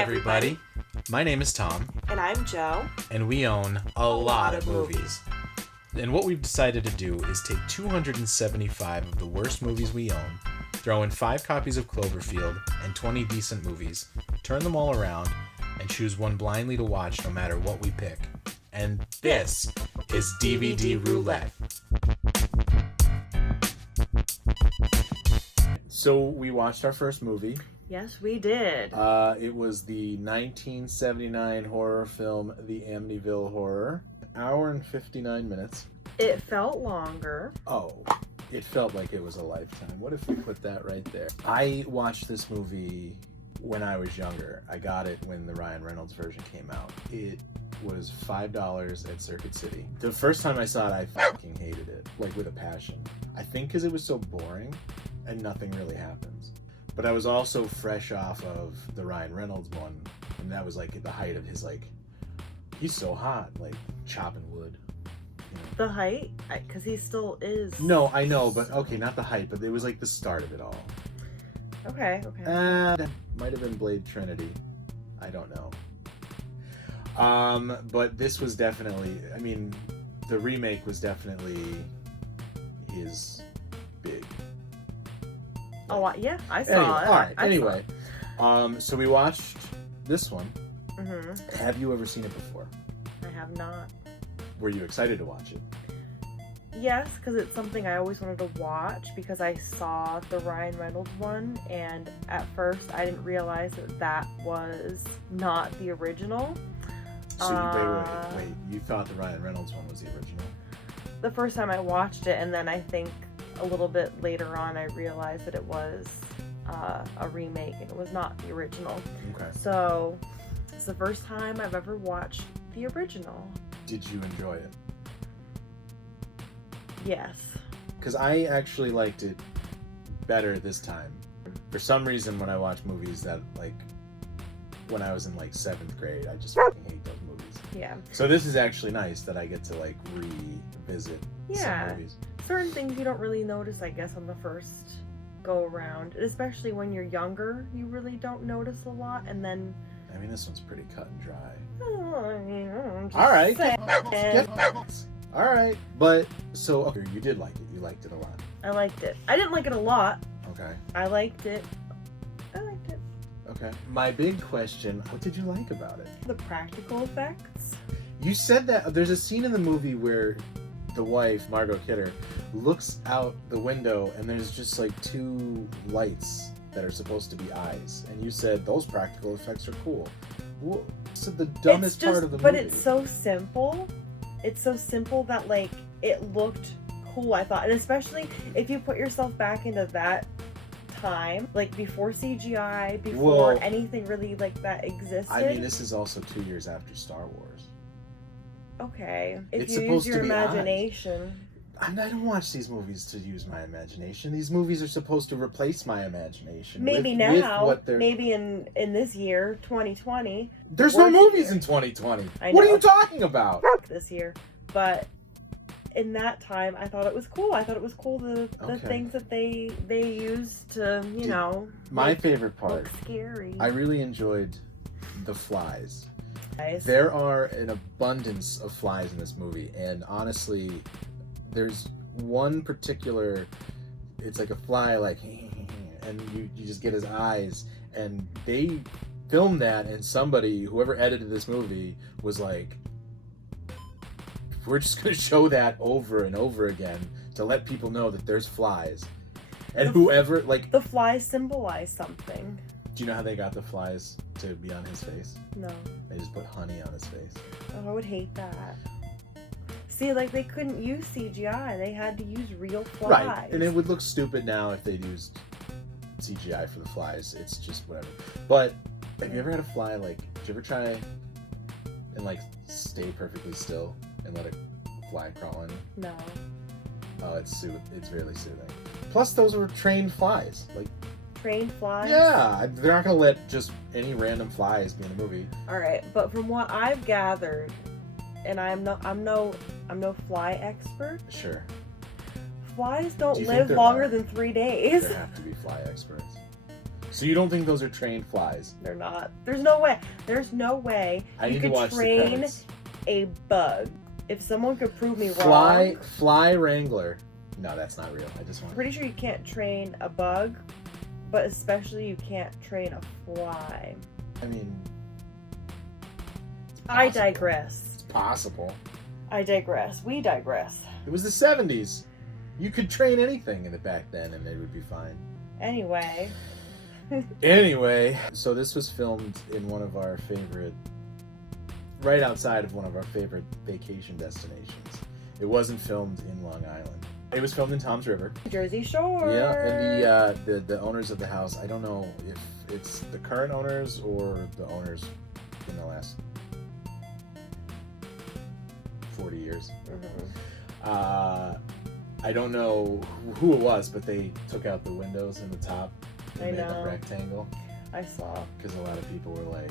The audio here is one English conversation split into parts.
everybody. My name is Tom. And I'm Joe. And we own a lot of movies. And what we've decided to do is take 275 of the worst movies we own, throw in 5 copies of Cloverfield and 20 decent movies, turn them all around, and choose one blindly to watch no matter what we pick. And this is DVD Roulette. So we watched our first movie. Yes, we did. It was the 1979 horror film, The Amityville Horror. Hour and 59 minutes. It felt longer. Oh, it felt like it was a lifetime. What if we put that right there? I watched this movie when I was younger. I got it when the Ryan Reynolds version came out. It was $5 at Circuit City. The first time I saw it, I fucking hated it, like with a passion. I think because it was so boring and nothing really happens. But I was also fresh off of the Ryan Reynolds one, and that was like at the height of his, like, he's so hot, like chopping wood. You know? The height? Because he still is. No, I know, but okay, not the height, but it was like the start of it all. Okay. Might have been Blade Trinity. I don't know. But this was definitely, I mean, the remake was definitely his big. Oh, yeah, I saw it. All right, anyway. So we watched this one. Mm-hmm. Have you ever seen it before? I have not. Were you excited to watch it? Yes, because it's something I always wanted to watch because I saw the Ryan Reynolds one, and at first I didn't realize that was not the original. So wait. You thought the Ryan Reynolds one was the original? The first time I watched it, and then I think a little bit later on I realized that it was a remake and it was not the original. Okay. So it's the first time I've ever watched the original. Did you enjoy it? Yes. Because I actually liked it better this time. For some reason, when I watch movies that, like, when I was in, like, 7th grade, I just fucking hate those movies. Yeah. So this is actually nice that I get to, like, revisit some movies. Certain things you don't really notice, I guess, on the first go around. Especially when you're younger, you really don't notice a lot, and then... I mean, this one's pretty cut and dry. All right. All right. But, so, okay, you did like it. You liked it a lot. I liked it. I didn't like it a lot. Okay. I liked it. Okay. My big question, what did you like about it? The practical effects. You said that there's a scene in the movie where the wife, Margot Kidder, looks out the window and there's just like 2 lights that are supposed to be eyes. And you said those practical effects are cool. What? So the dumbest part of the movie. But it's so simple. It's so simple that, like, it looked cool, I thought. And especially if you put yourself back into that time, like before CGI, before anything really like that existed. I mean, this is also 2 years after Star Wars. Okay. If It's you supposed use your to be imagination. I don't watch these movies to use my imagination. These movies are supposed to replace my imagination. Maybe now, maybe in this year, 2020. There's no movies in 2020. I know. What are you talking about? This year. But in that time, I thought it was cool. I thought it was cool the things that they used to, you know. My favorite part. Look scary. I really enjoyed the flies. There are an abundance of flies in this movie, and honestly, there's one particular, it's like a fly, like, and you just get his eyes, and they filmed that, and whoever edited this movie was like, we're just going to show that over and over again to let people know that there's flies. And whoever, like... The flies symbolize something. Do you know how they got the flies to be on his face? No. They just put honey on his face. Oh, I would hate that. See, like, they couldn't use CGI. They had to use real flies. Right, and it would look stupid now if they'd used CGI for the flies. It's just whatever. But have you ever had a fly, like, did you ever try and, like, stay perfectly still and let a fly crawl in you? No. Oh, it's really soothing. Plus, those were trained flies. Like, trained flies? Yeah, they're not going to let just any random flies be in the movie. Alright, but from what I've gathered, and I'm no fly expert. Sure. Flies don't live longer than 3 days. There have to be fly experts. So you don't think those are trained flies? They're not. There's no way. There's no way I you need to could watch the train credits. a bug. If someone could prove me wrong. Fly wrangler. No, that's not real. I just want. I'm pretty sure you can't train a bug, but especially you can't train a fly. I mean, I digress. it's possible. I digress. We digress. It was the 70s. You could train anything in it back then, and it would be fine. Anyway. Anyway, so this was filmed in one of our favorite, right outside of one of our favorite vacation destinations. It wasn't filmed in Long Island. It was filmed in Tom's River. Jersey Shore. Yeah, and the owners of the house, I don't know if it's the current owners or the owners in the last 40 years. Mm-hmm. I don't know who it was, but they took out the windows in the top and I made know. them rectangle. I saw. Because a lot of people were like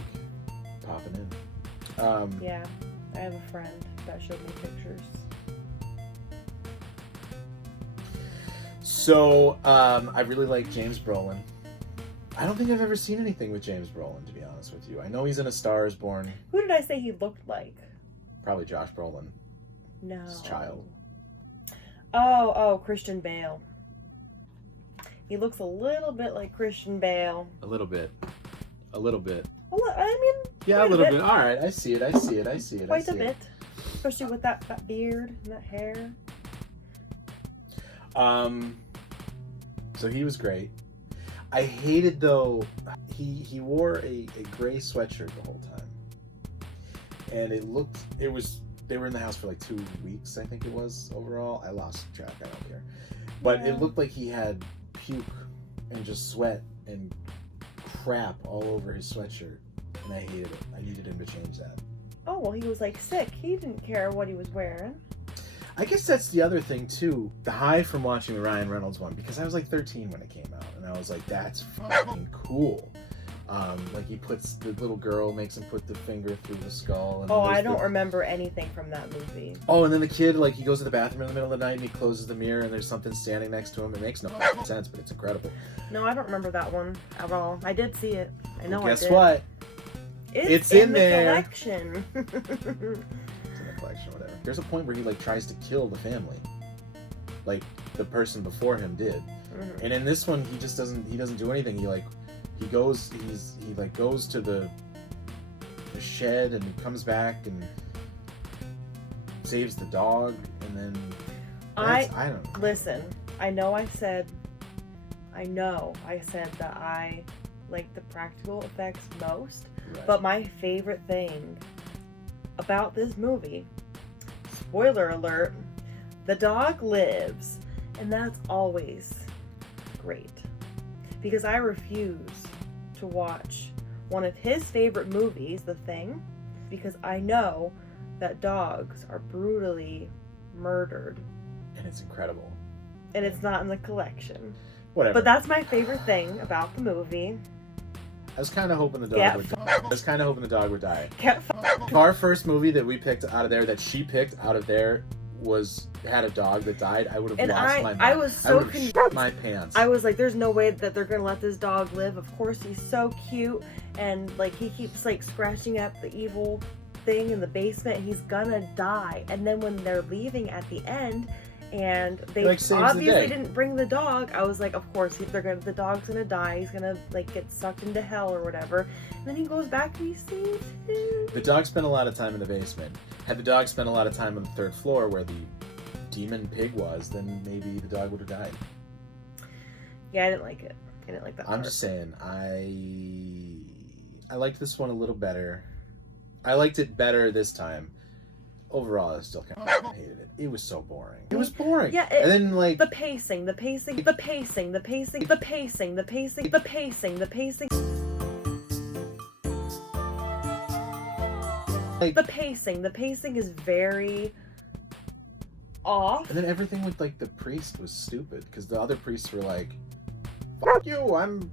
popping in. Yeah, I have a friend that showed me pictures. So I really like James Brolin. I don't think I've ever seen anything with James Brolin, to be honest with you. I know he's in A Star Is Born. Who did I say he looked like? Probably Josh Brolin. No. His child. Oh, Christian Bale. He looks a little bit like Christian Bale. A little bit. A little bit. I mean, Yeah, a quite little bit. bit. All right, I see it. I see it. I see it. Quite I a see bit. Especially with that beard and that hair. So he was great. I hated though he wore a gray sweatshirt the whole time. And they were in the house for like 2 weeks, I think it was overall. I lost track, I don't care. But Yeah. it looked like he had puke and just sweat and crap all over his sweatshirt. And I hated it. I needed him to change that. Oh, well, he was like sick. He didn't care what he was wearing. I guess that's the other thing too. The high from watching the Ryan Reynolds one, because I was like 13 when it came out, and I was like, "That's fucking cool." Like he puts the little girl, makes him put the finger through the skull. And Oh, there's I don't remember anything from that movie. Oh, and then the kid, like he goes to the bathroom in the middle of the night and he closes the mirror, and there's something standing next to him. It makes no fucking sense, but it's incredible. No, I don't remember that one at all. I did see it. I know I did. Guess what? It's in the there. collection. It's in the collection, whatever. There's a point where he like tries to kill the family, like the person before him did. Mhm. And in this one, he just doesn't do anything. He goes to the shed and he comes back and saves the dog, and then I don't know. Listen, I know I said that I like the practical effects most, Right. but my favorite thing about this movie, spoiler alert, the dog lives, and that's always great. Because I refuse to watch one of his favorite movies, The Thing, because I know that dogs are brutally murdered. And it's incredible. And it's not in the collection. Whatever. But that's my favorite thing about the movie. I was kind of hoping the dog Get would die. I was kind of hoping the dog would die. Can't If our first movie that we picked out of there, that she picked out of there, had a dog that died, I would have And lost my mind. I was so I would have shit my pants. I was like, there's no way that they're gonna let this dog live. Of course, he's so cute, and like he keeps like scratching at the evil thing in the basement. He's gonna die. And then when they're leaving at the end, and they Like, saves the obviously day. didn't bring the dog, I was like, of course the dog's gonna die. He's gonna like get sucked into hell or whatever. And then he goes back and he saves him. The dog spent a lot of time in the basement. Had the dog spent a lot of time on the third floor where the demon pig was, then maybe the dog would have died. Yeah, I didn't like it. I didn't like that. I'm part. just saying, I liked this one a little better. I liked it better this time. Overall, I still kind of hated it. It was so boring. It was boring. Yeah, and then like the pacing. The pacing. Like, The pacing is very off. and then everything with like the priest was stupid because the other priests were like, "Fuck you, I'm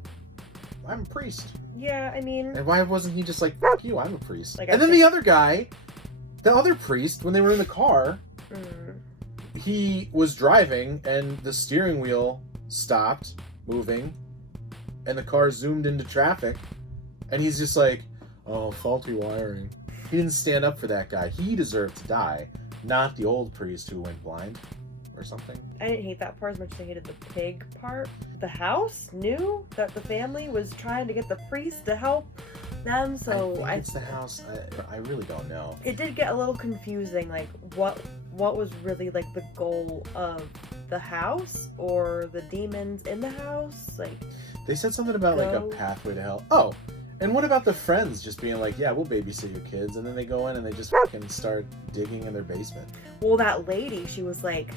a priest." Yeah, I mean, And why wasn't he just like, "Fuck you, I'm a priest"? Like, and I then think- the other guy, the other priest, when they were in the car, he was driving and the steering wheel stopped moving and the car zoomed into traffic, and he's just like, oh, faulty wiring. He didn't stand up for that guy. He deserved to die, not the old priest who went blind or something. I didn't hate that part as much as I hated the pig part. The house knew that the family was trying to get the priest to help them, so I think it's the house. I really don't know. It did get a little confusing, like what was really like the goal of the house or the demons in the house. Like they said something about like a pathway to hell. Oh, and what about the friends just being like, yeah, we'll babysit your kids, and then they go in and they just fucking start digging in their basement. Well, that lady, she was like,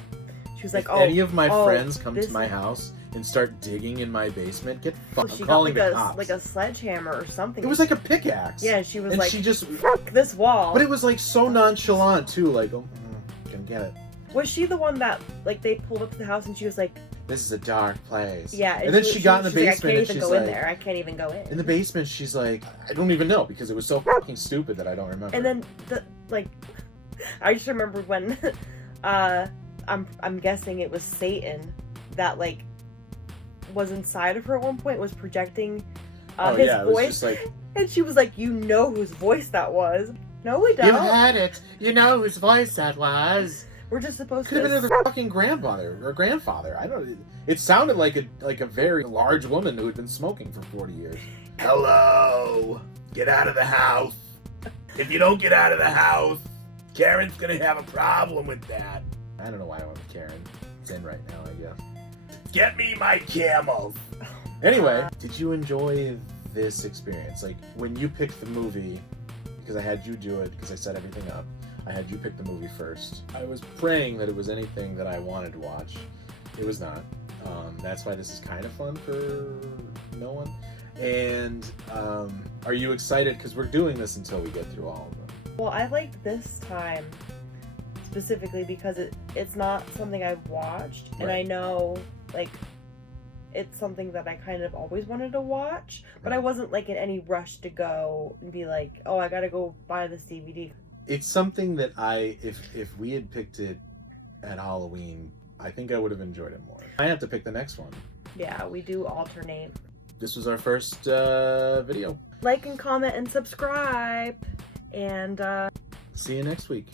if any of my friends come to my house and start digging in my basement, get fucked. She I'm got calling the cops. like a sledgehammer or something. It was like a pickaxe. Yeah, she was and like, she just fuck this wall. But it was like so nonchalant too, like, oh, can get it. Was she the one that like they pulled up to the house and she was like, this is a dark place. Yeah, and then she got in the basement. Like, I can't even and go in there. I can't even go in. In the basement, she's like, I don't even know because it was so fucking stupid that I don't remember. And then I just remembered when, I'm guessing it was Satan that like was inside of her at one point, was projecting his voice, just like... and she was like, you know whose voice that was. No, we don't. You had it. You know whose voice that was. We're just supposed to. Could have been her fucking grandmother or grandfather. I don't. It sounded like a very large woman who had been smoking for 40 years. Hello. Get out of the house. If you don't get out of the house, Karen's gonna have a problem with that. I don't know why I went with Karen. It's in right now, I guess. Get me my camels. Anyway, did you enjoy this experience? Like when you picked the movie, because I had you do it because I set everything up. I had you pick the movie first. I was praying that it was anything that I wanted to watch. It was not. That's why this is kind of fun for no one. And are you excited? Because we're doing this until we get through all of them. Well, I liked this time specifically because it's not something I've watched. Right. And I know, like, it's something that I kind of always wanted to watch. But I wasn't, like, in any rush to go and be like, oh, I gotta go buy this DVD. It's something that if we had picked it at Halloween, I think I would have enjoyed it more. I have to pick the next one. Yeah, we do alternate. This was our first video. Like and comment and subscribe. And see you next week.